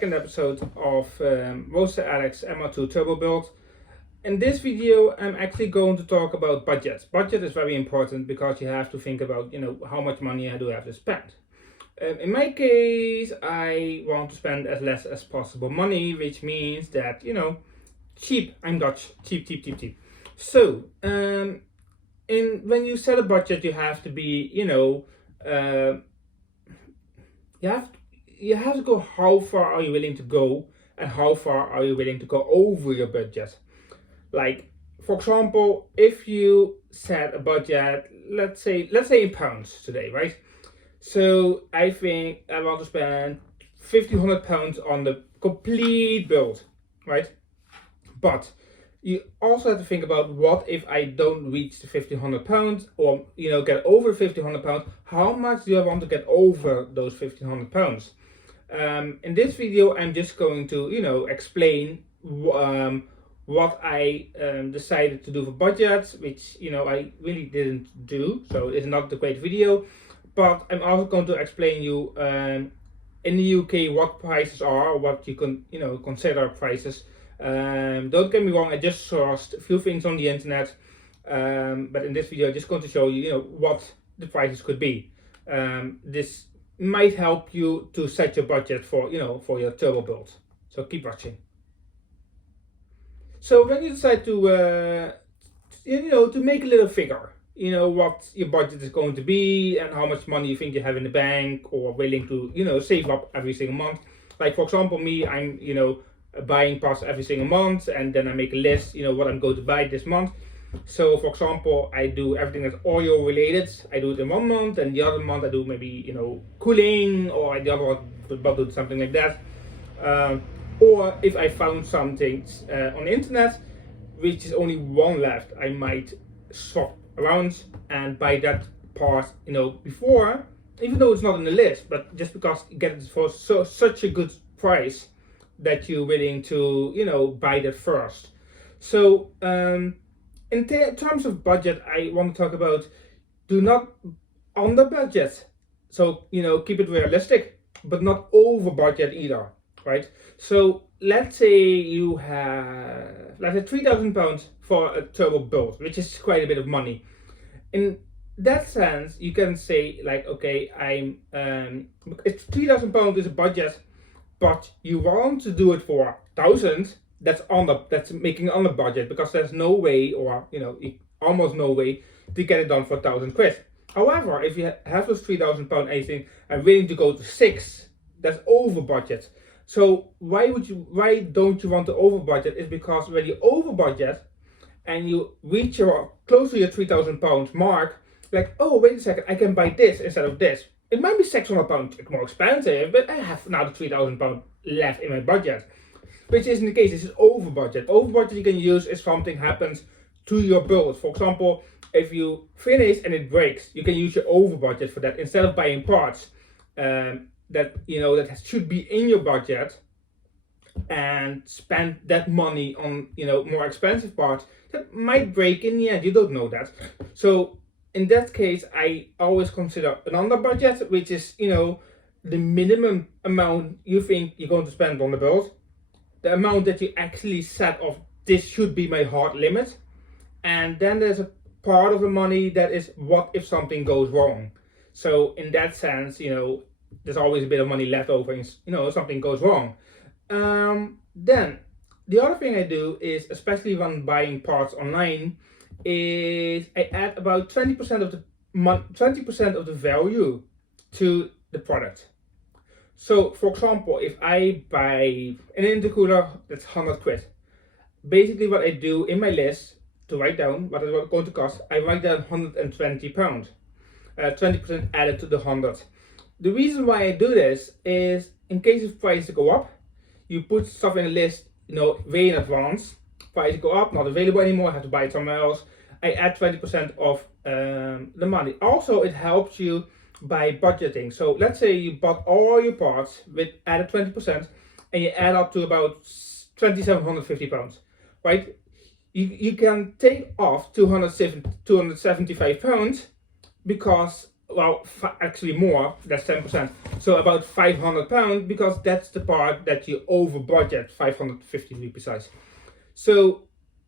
second episode of RoadsterAlex's MR2 Turbo build. In this video, I'm actually going to talk about budget. Budget is very important because you have to think about, how much money I do have to spend. In my case, I want to spend as less as possible money, which means that, cheap. I'm Dutch. Cheap. So, when you set a budget, you have to be, you have to go how far are you willing to go and how far are you willing to go over your budget. Like, for example, if you set a budget, let's say in pounds today, right? So I think I want to spend £1,500 on the complete build, right? But you also have to think about, what if I don't reach the £1,500 or get over £1,500? How much do I want to get over those £1,500? In this video, I'm just going to explain what I decided to do for budgets, which I really didn't do, so it's not a great video. But I'm also going to explain you in the UK what prices are, what you can consider prices. Don't get me wrong, I just sourced a few things on the internet, but in this video I'm just going to show you what the prices could be. This might help you to set your budget for your turbo build. So keep watching. So when you decide to to make a little figure, what your budget is going to be and how much money you think you have in the bank or willing to save up every single month. Like, for example, me, I'm buying parts every single month, and then I make a list what I'm going to buy this month. So for example, I do everything that's oil related. I do it in 1 month, and the other month I do maybe cooling, or the other one I'll do something like that. Or if I found something on the internet which is only one left, I might swap around and buy that part before, even though it's not on the list, but just because you get it for such a good price that you're willing to buy that first. So in terms of budget, I want to talk about, do not under budget. So keep it realistic, but not over budget either, right? So let's say you have £3,000 for a turbo build, which is quite a bit of money. In that sense, you can say, like, okay, it's £3,000 is a budget, but you want to do it for 1,000. That's making under budget, because there's no way, or almost no way, to get it done for 1,000 quid. However, if you have those £3,000 and you think, I'm willing to go to 6, that's over budget. So why don't you want to over budget? Is because when you over budget and you reach close to your £3,000 mark, like, oh, wait a second, I can buy this instead of this. It might be £600 more expensive, but I have now the £3,000 left in my budget. Which isn't the case. This is over budget. Over budget you can use if something happens to your build. For example, if you finish and it breaks, you can use your over budget for that. Instead of buying parts that should be in your budget and spend that money on more expensive parts that might break in the end. You don't know that. So in that case, I always consider an under budget, which is the minimum amount you think you're going to spend on the build. The amount that you actually set off, this should be my hard limit. And then there's a part of the money that is, what if something goes wrong? So in that sense, there's always a bit of money left over if something goes wrong. Then the other thing I do is, especially when buying parts online, is I add about 20% of the value to the product. So, for example, if I buy an intercooler that's 100 quid, basically what I do in my list to write down what it's going to cost, I write down £120, 20% added to the 100. The reason why I do this is, in case of prices go up, you put stuff in a list, way in advance. Prices go up, not available anymore, I have to buy it somewhere else. I add 20% of the money. Also, it helps you by budgeting. So let's say you bought all your parts with added 20%, and you add up to about £2,750, right? You can take off £275 because well, actually more, that's 10%. So about £500, because that's the part that you over budget, 550 to be precise. So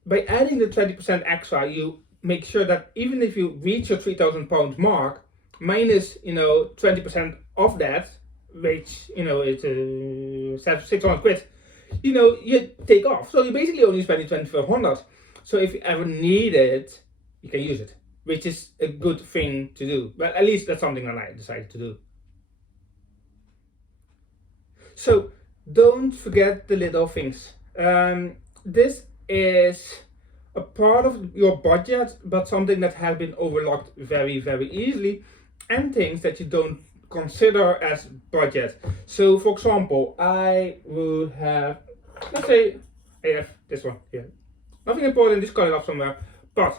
by adding the 20% extra, you make sure that even if you reach your £3,000 mark, minus 20% of that, which is 600 quid, you take off. So you're basically only spending 2,500. So if you ever need it, you can use it, which is a good thing to do. But at least that's something that I decided to do. So don't forget the little things. This is a part of your budget, but something that has been overlooked very, very easily, and things that you don't consider as budget. So for example, I would have, let's say I have this one here. Nothing important, just cut it off somewhere, but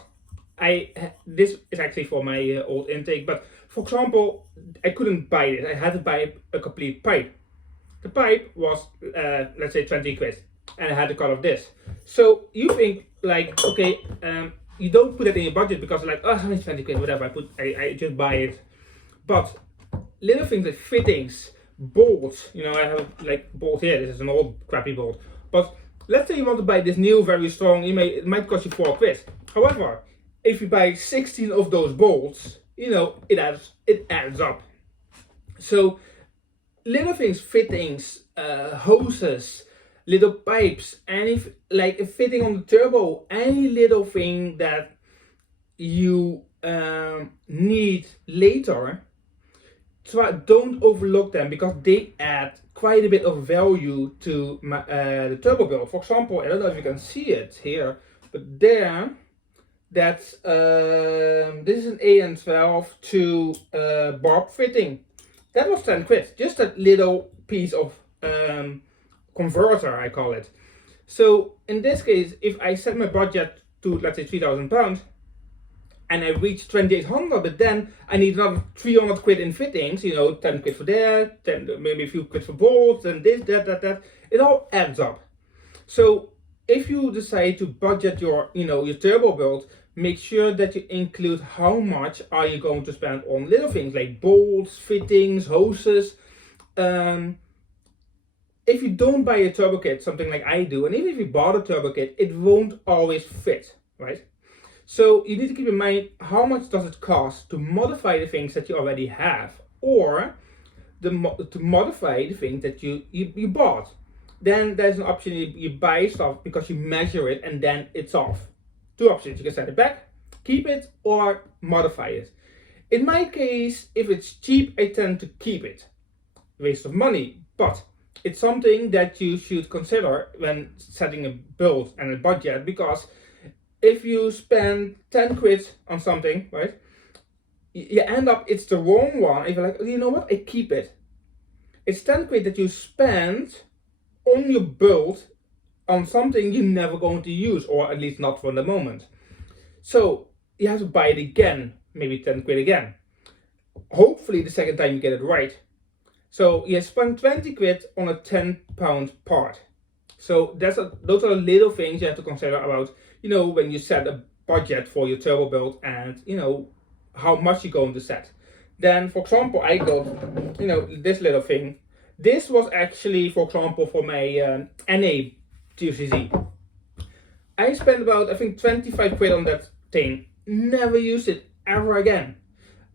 this is actually for my old intake. But for example, I couldn't buy it. I had to buy a complete pipe. The pipe was let's say 20 quid, and I had to cut off this. So you think like, okay, you don't put it in your budget because you're like, oh, it's only 20 quid, whatever. I just buy it. But little things like fittings, bolts. I have like bolt here. This is an old crappy bolt. But let's say you want to buy this new, very strong. It might cost you 4 quid. However, if you buy 16 of those bolts, it adds up. So little things, fittings, hoses, little pipes, any like a fitting on the turbo, any little thing that you need later, don't overlook them, because they add quite a bit of value to the turbo build. For example, I don't know if you can see it here, but there, that's this is an AN12 to barb fitting. That was 10 quid, just that little piece of converter, I call it. So in this case, if I set my budget to, let's say, £3,000, and I reach 2,800, but then I need another 300 quid in fittings, 10 quid for that, 10, maybe a few quid for bolts, and this, that, it all adds up. So if you decide to budget your, your turbo build, make sure that you include how much are you going to spend on little things like bolts, fittings, hoses. If you don't buy a turbo kit, something like I do, and even if you bought a turbo kit, it won't always fit, right? So you need to keep in mind, how much does it cost to modify the things that you already have, or to modify the things that you bought. Then there's an option, you buy stuff because you measure it and then it's off. 2 options: you can send it back, keep it, or modify it. In my case, if it's cheap, I tend to keep it. Waste of money, but it's something that you should consider when setting a build and a budget, because if you spend 10 quid on something, right, you end up, it's the wrong one. If you're like, you know what, I keep it. It's 10 quid that you spend on your build on something you're never going to use, or at least not for the moment. So you have to buy it again, maybe 10 quid again. Hopefully the second time you get it right. So you spend 20 quid on a £10 part. So those are little things you have to consider about, when you set a budget for your turbo build, and how much you're going to set. Then, for example, I got, this little thing. This was actually, for example, for my NA 2cc. I spent about, I think, 25 quid on that thing. Never used it ever again.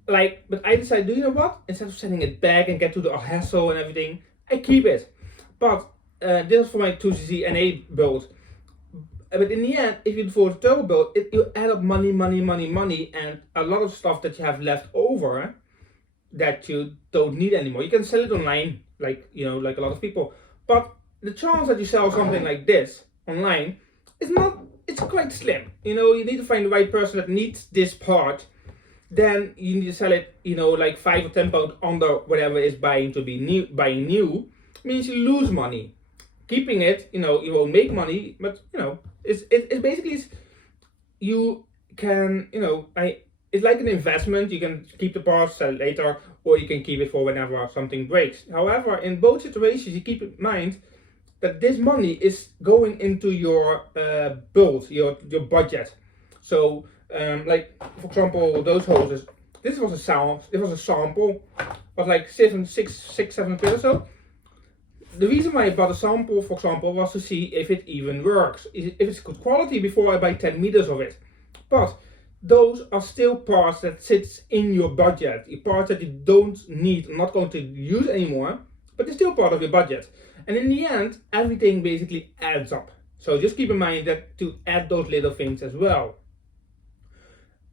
But I decided, you know what? Instead of sending it back and get to the hassle and everything, I keep it. But this is for my 2cc NA build. But in the end, if you do for the turbo build, you add up money, and a lot of stuff that you have left over that you don't need anymore. You can sell it online, like a lot of people. But the chance that you sell something like this online is it's quite slim. You need to find the right person that needs this part. Then you need to sell it, like £5 or £10 under whatever is buying new, means you lose money. Keeping it, you won't make money, but it's basically, you can, it's like an investment. You can keep the parts, sell it later, or you can keep it for whenever something breaks. However, in both situations, you keep in mind that this money is going into your build, your budget. So, like for example, those hoses, This was a sample. It was a sample. It was like 7 quid or so. The reason why I bought a sample, for example, was to see if it even works, if it's good quality before I buy 10 meters of it. But those are still parts that sits in your budget, parts that you don't need, not going to use anymore, but they're still part of your budget. And in the end, everything basically adds up. So just keep in mind that to add those little things as well.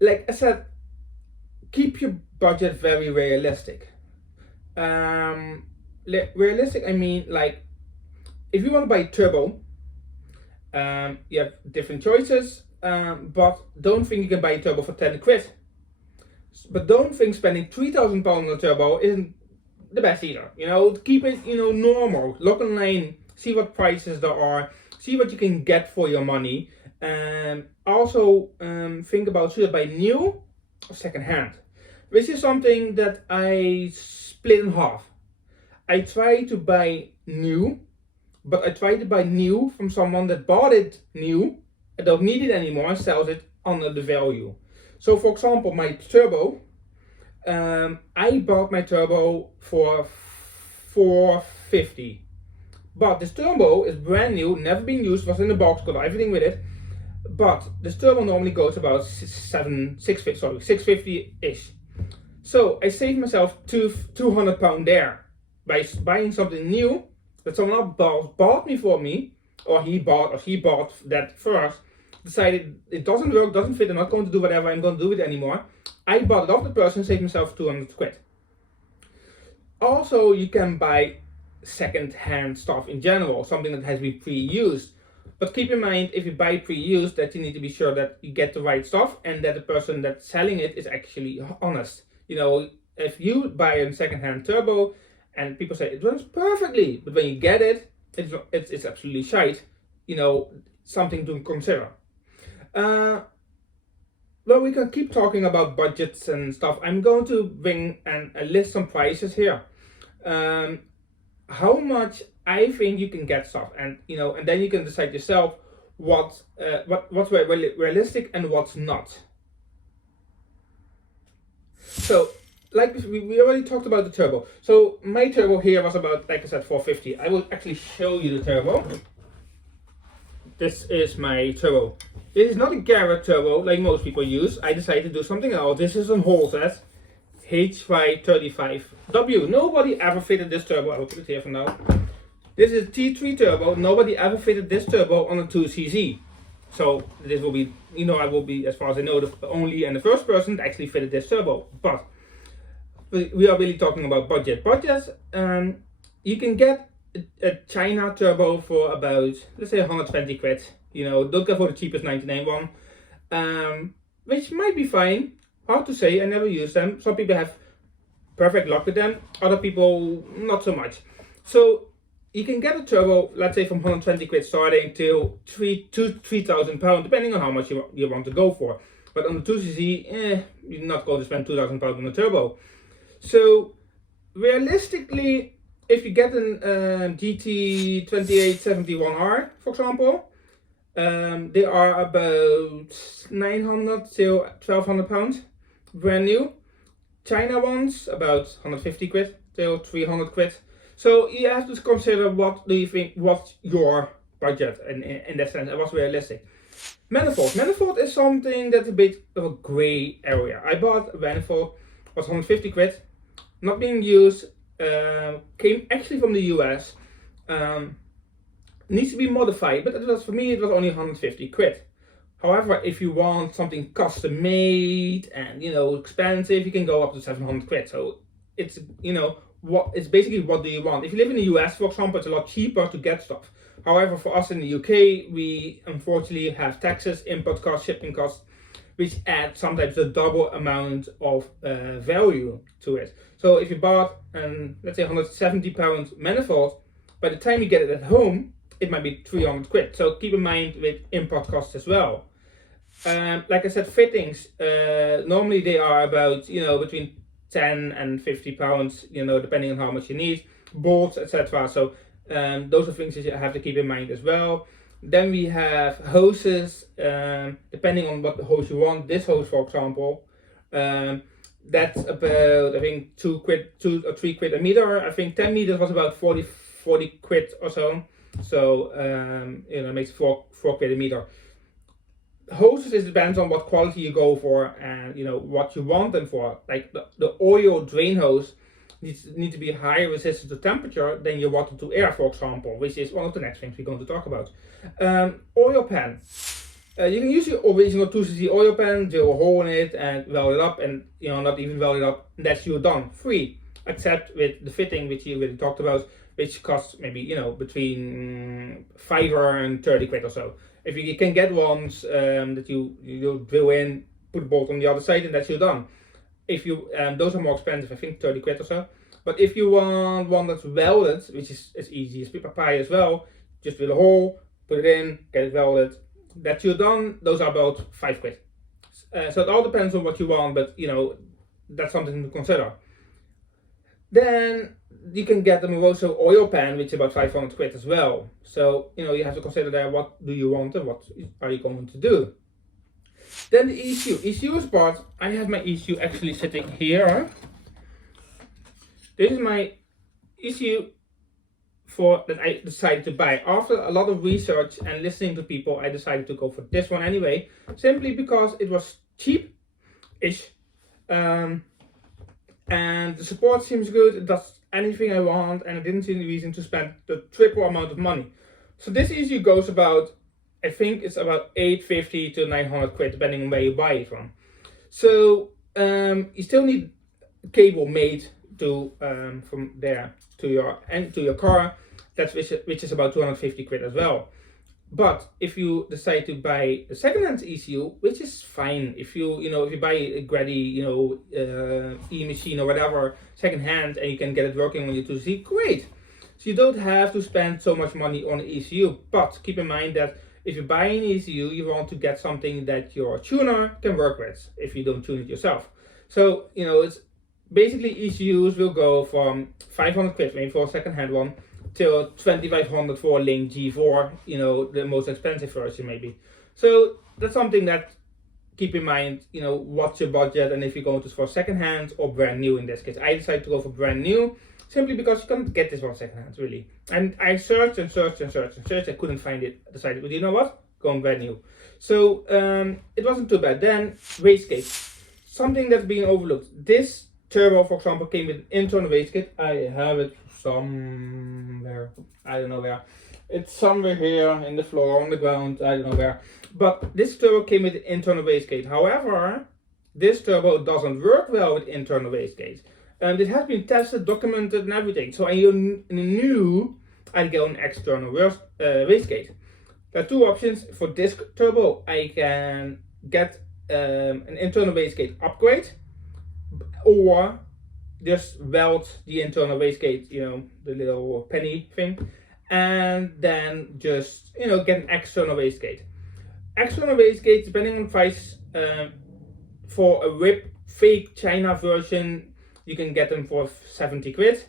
Like I said, keep your budget very realistic. Realistic, I mean, like, if you want to buy turbo, you have different choices, but don't think you can buy a turbo for 10 quid. But don't think spending £3,000 on a turbo isn't the best either. Keep it, normal. Look online, see what prices there are, see what you can get for your money. Also, think about should I buy new or second hand, which is something that I split in half. I try to buy new, but I try to buy new from someone that bought it new and don't need it anymore and sells it under the value. So for example, my turbo, I bought my turbo for $450. But this turbo is brand new, never been used, was in the box, got everything with it. But this turbo normally goes about $650-ish. So I saved myself £200 there by buying something new that someone else bought for me, or he bought that first, decided it doesn't work, doesn't fit, I'm not going to do whatever I'm going to do with it anymore. I bought it off the person, saved myself 200 quid. Also, you can buy second-hand stuff in general, something that has been pre-used. But keep in mind, if you buy pre-used, that you need to be sure that you get the right stuff and that the person that's selling it is actually honest. If you buy a second-hand turbo and people say it runs perfectly, but when you get it, it's absolutely shite, something to consider. Well, we can keep talking about budgets and stuff. I'm going to bring and list some prices here. How much I think you can get stuff, and and then you can decide yourself what's realistic and what's not. So, like we already talked about the turbo. So my turbo here was about, like I said, $450. I will actually show you the turbo. This is my turbo. This is not a Garrett turbo like most people use. I decided to do something else. This is a Holset HY35W. Nobody ever fitted this turbo. I will put it here for now. This is a T3 turbo. Nobody ever fitted this turbo on a 2cc. So this will be, I will be, as far as I know, the only and the first person that actually fitted this turbo. But we are really talking about budget. Budgets, you can get a China turbo for about, let's say, 120 quid. Don't go for the cheapest 99 one, which might be fine. Hard to say, I never use them. Some people have perfect luck with them, other people not so much. So you can get a turbo, let's say, from 120 quid starting to £3,000, depending on how much you want to go for. But on the 2cc, you're not going to spend £2,000 on a turbo. So realistically, if you get an GT2871R, for example, they are about £900 to £1,200, brand new. China ones about 150 quid till 300 quid. So you have to consider what do you think, what's your budget in that sense, and what's realistic. Manifold is something that's a bit of a grey area. I bought a manifold, was 150 quid, not being used, came actually from the US, needs to be modified, but for me it was only 150 quid. However, if you want something custom made and expensive, you can go up to 700 quid. So it's it's basically what do you want. If you live in the US, for example, it's a lot cheaper to get stuff. However, for us in the UK, we unfortunately have taxes, import costs, shipping costs, which add sometimes the double amount of value to it. So if you bought let's say £170 manifold, by the time you get it at home, it might be 300 quid. So keep in mind with import costs as well. Like I said, fittings, normally they are about, between 10 and 50 pounds, depending on how much you need, bolts, etc. So those are things that you have to keep in mind as well. Then we have hoses, depending on what hose you want. This hose, for example, That's about, I think, 2 or 3 quid a meter. I think 10 meters was about 40 quid or so. So it makes 4 quid a meter. Hoses, it depends on what quality you go for and what you want them for. Like the oil drain hose need to be higher resistant to temperature than your water to air, for example, which is one of the next things we're going to talk about. Oil pan. You can use your original 2cc oil pan, drill a hole in it and weld it up, and not even weld it up, and that's you done. Free, except with the fitting, which you already talked about, which costs maybe between 5 and 30 quid or so. If you can get ones that you drill in, put a bolt on the other side, and that's you done. If you those are more expensive, I think 30 quid or so. But if you want one that's welded, which is as easy as paper pie as well, just drill a hole, put it in, get it welded. That you're done, those are about 5 quid. So it all depends on what you want, but that's something to consider. Then you can get the Moroso oil pan, which is about 500 quid as well. So you have to consider there, what do you want and what are you going to do. Then the ECU. ECU is part. I have my ECU actually sitting here. This is my ECU that I decided to buy. After a lot of research and listening to people, I decided to go for this one anyway, simply because it was cheap-ish, and the support seems good. It does anything I want, and I didn't see any reason to spend the triple amount of money. So this ECU goes about, I think it's about 850 to 900 quid, depending on where you buy it from. So you still need cable made to from there to your car. That's which is about 250 quid as well. But if you decide to buy a second-hand ECU, which is fine, if you buy a Grady e-machine or whatever second-hand, and you can get it working on your 2C, great. So you don't have to spend so much money on an ECU. But keep in mind that if you buy an ECU, you want to get something that your tuner can work with if you don't tune it yourself. So it's basically ECUs will go from 500 quid maybe for a second-hand one till 2500 for a Link G4, the most expensive version maybe. So that's something that keep in mind, what's your budget, and if you're going to for second-hand or brand new. In this case, I decided to go for brand new simply because you can't get this one second-hand really. And I searched and searched and searched and searched. I couldn't find it. I decided, well, you know what? Going brand new. So it wasn't too bad. Then Racecase, something that's being overlooked. This turbo, for example, came with an internal wastegate. I have it somewhere. I don't know where. It's somewhere here in the floor, on the ground. I don't know where. But this turbo came with an internal wastegate. However, this turbo doesn't work well with internal wastegate. And it has been tested, documented, and everything. So I knew I'd go an external wastegate. There are two options for this turbo. I can get an internal wastegate upgrade, or just weld the internal wastegate, the little penny thing, and then just get an external wastegate. External wastegate, depending on price, for a whip fake China version, you can get them for 70 quid.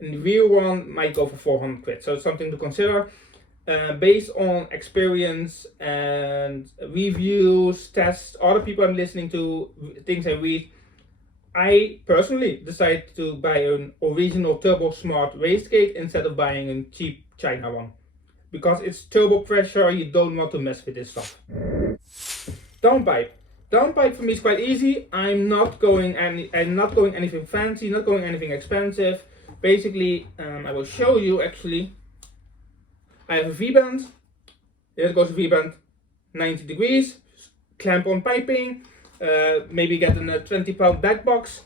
And the real one might go for 400 quid. So it's something to consider. Based on experience and reviews, tests, other people I'm listening to, things I read, I personally decided to buy an original Turbo Smart wastegate instead of buying a cheap China one. Because it's turbo pressure, you don't want to mess with this stuff. Downpipe. Downpipe for me is quite easy. I'm not going anything fancy, not going anything expensive. Basically, I will show you actually. I have a V-band. Here goes a V-band, 90 degrees, clamp on piping, maybe get a 20-pound back box,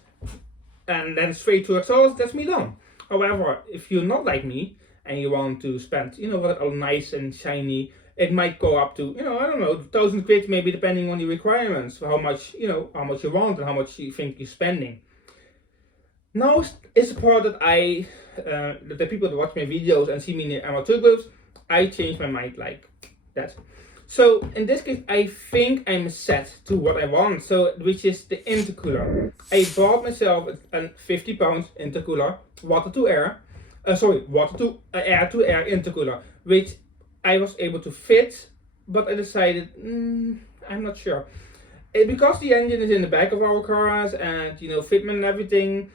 and then straight to exhaust. That's me done. However, if you're not like me and you want to spend, what all nice and shiny, it might go up to, I don't know, 1,000 quid maybe, depending on your requirements, for how much you want and how much you think you're spending. Now is the part that the people that watch my videos and see me in the MR2 groups, I change my mind like that. So in this case, I think I'm set to what I want, which is the intercooler. I bought myself a 50-pound intercooler, water to air to air intercooler, which I was able to fit, but I decided, I'm not sure. because the engine is in the back of our cars and fitment and everything,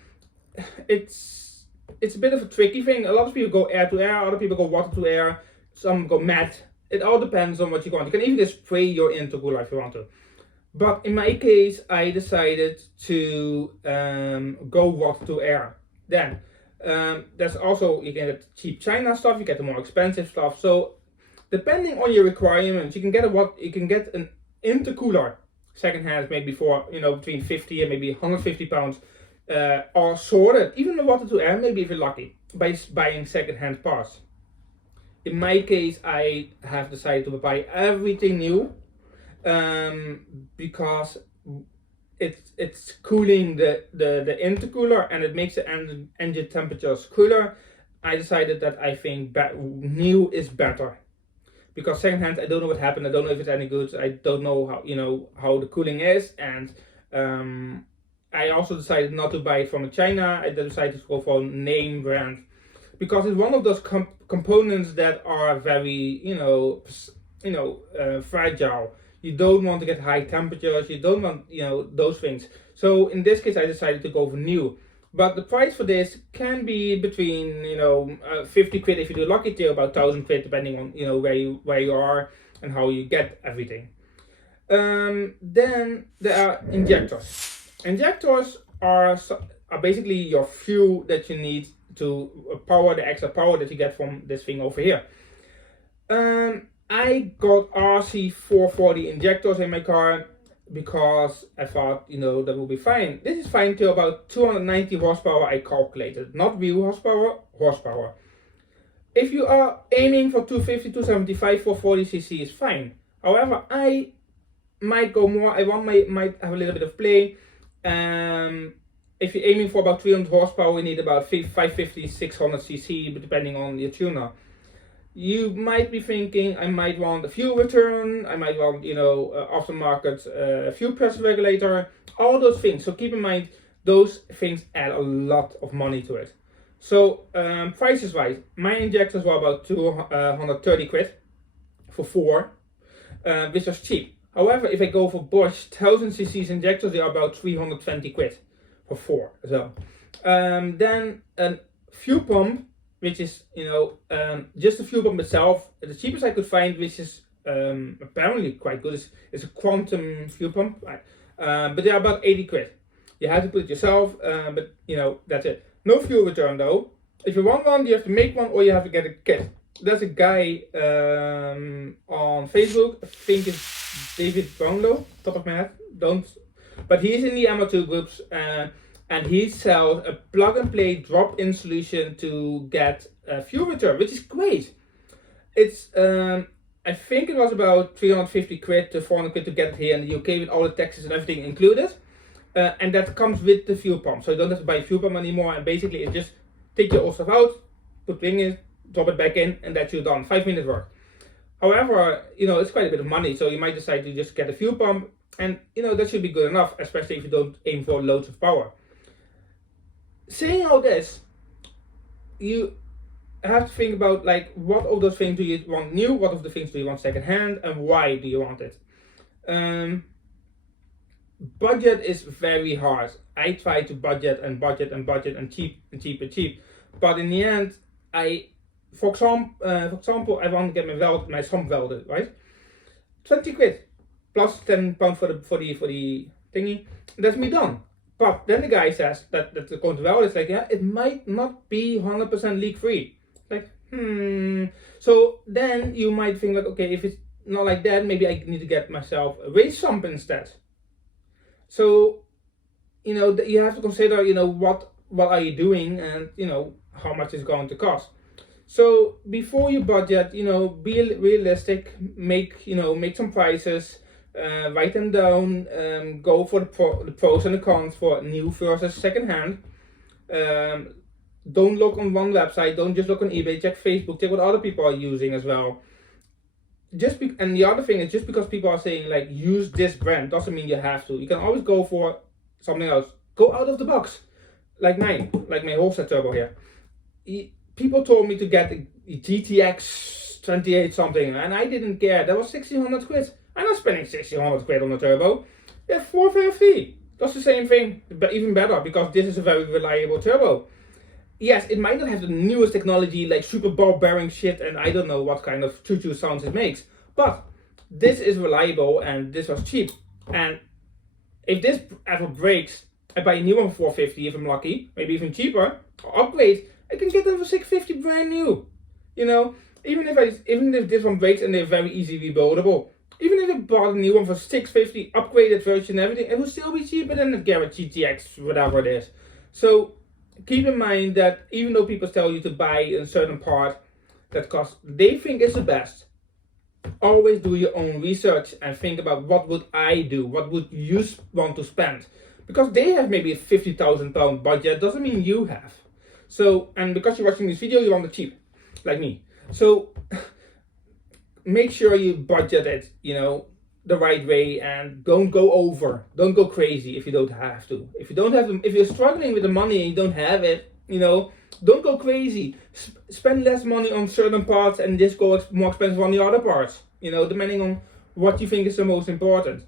it's a bit of a tricky thing. A lot of people go air to air, other people go water to air, some go matte. It all depends on what you want. You can even just spray your intercooler if you want to. But in my case, I decided to go water to air. Then there's also, you can get cheap China stuff, you get the more expensive stuff. So depending on your requirements, you can get an intercooler secondhand, maybe for between 50 and maybe 150 pounds, or sorted, even the water to air, maybe if you're lucky, by buying secondhand parts. In my case, I have decided to buy everything new, because it's cooling the intercooler and it makes the engine temperatures cooler. I decided that I think new is better, because secondhand, I don't know what happened. I don't know if it's any good. I don't know how the cooling is, and I also decided not to buy it from China. I decided to go for a name brand, because it's one of those components that are very fragile. You don't want to get high temperatures. You don't want those things. So in this case, I decided to go for new. But the price for this can be between 50 quid if you do lucky, to about 1,000 quid, depending on where you are and how you get everything. Then there are injectors. Injectors are basically your fuel that you need to power the extra power that you get from this thing over here. I got RC440 injectors in my car because I thought that will be fine. This is fine to about 290 horsepower. I calculated, not real horsepower. If you are aiming for 250, 275, 440cc is fine. However, I might go more. I might have a little bit of play. If you're aiming for about 300 horsepower, you need about 550, 600cc, depending on your tuner. You might be thinking, I might want a fuel return, I might want, aftermarket fuel pressure regulator, all those things. So keep in mind, those things add a lot of money to it. So prices wise, my injectors were about 230 quid for 4, which was cheap. However, if I go for Bosch 1000cc injectors, they are about 320 quid for 4 as well. Then a fuel pump, which is just the fuel pump itself, the cheapest I could find, which is apparently quite good, is a quantum fuel pump, but they are about 80 quid. You have to put it yourself, but that's it. No fuel return though. If you want one, you have to make one, or you have to get a kit. There's a guy on Facebook, I think it's David Brownlow, top of my head, but he's in the MR2 groups, and he sells a plug-and-play drop-in solution to get a fuel return, which is great. It's I think it was about 350 quid to 400 quid to get it here in the UK with all the taxes and everything included, and that comes with the fuel pump, so you don't have to buy a fuel pump anymore. And basically, it's just take your old stuff out, put thing in, drop it back in, and that's you done. 5-minute work. However, it's quite a bit of money, so you might decide to just get a fuel pump, and that should be good enough, especially if you don't aim for loads of power. Saying all this, you have to think about what of those things do you want new, what of the things do you want second hand, and why do you want it. Budget is very hard. I try to budget and cheap, but in the end, for example, I want to get my sump welded, right? 20 quid plus 10 pounds for the thingy. That's me done. But then the guy says that the going to weld is it might not be 100% leak free. So then you might think okay, if it's not like that, maybe I need to get myself a race sump instead. So you have to consider what are you doing, and how much it's going to cost. So before you budget, be realistic, make some prices. Write them down, go for the pros and the cons for new versus second hand. Don't look on one website, don't just look on eBay, check Facebook, check what other people are using as well. And the other thing is, just because people are saying use this brand doesn't mean you have to. You can always go for something else. Go out of the box, like my Holster turbo here. People told me to get a GTX 28 something, and I didn't care. That was 1,600 quid. I'm not spending 1,600 quid on a turbo. Yeah, 450. That's the same thing, but even better, because this is a very reliable turbo. Yes, it might not have the newest technology like super ball bearing shit and I don't know what kind of choo-choo sounds it makes, but this is reliable and this was cheap. And if this ever breaks, I buy a new one for 450 if I'm lucky, maybe even cheaper, or upgrade, I can get them for 650 brand new. You know, even if this one breaks and they're very easily rebuildable, even if I bought a new one for 650, upgraded version and everything, it will still be cheaper than the Garrett GTX, whatever it is. So keep in mind that even though people tell you to buy a certain part that cost they think is the best, always do your own research and think about what would I do, what would you want to spend, because they have maybe a £50,000 budget doesn't mean you have. So, and because you're watching this video, you want it cheap, like me. So make sure you budget it, you know, the right way, and don't go crazy if you don't have to. If you don't have them, if you're struggling with the money and you don't have it, you know, don't go crazy. Spend less money on certain parts and just go more expensive on the other parts, you know, depending on what you think is the most important.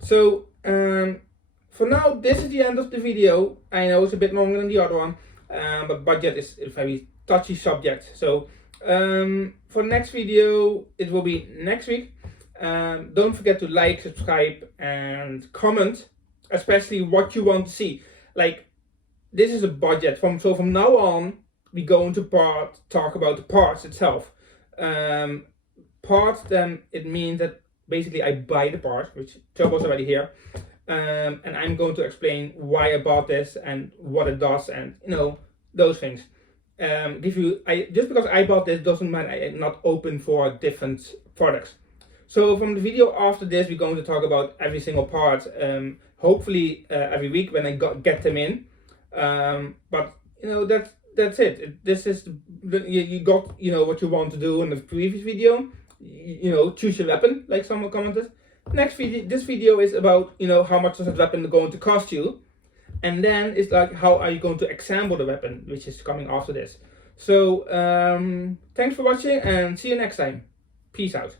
So for now, this is the end of the video. I know it's a bit longer than the other one, but budget is a very touchy subject. So for next video, it will be next week. Don't forget to like, subscribe and comment, especially what you want to see. Like, this is a budget. So from now on, we go into talk about the parts itself. Parts, then it means that basically I buy the part, which turbo's already here. And I'm going to explain why I bought this and what it does and, you know, those things. Just because I bought this doesn't mean I'm not open for different products. So from the video after this, we're going to talk about every single part, hopefully every week when I get them in. But you know, that's it. This is you got, you know, what you want to do in the previous video. You know, choose your weapon, like someone commented. Next video, this video is about, you know, how much is that weapon going to cost you, and then it's like how are you going to assemble the weapon, which is coming after this. So thanks for watching and see you next time. Peace out.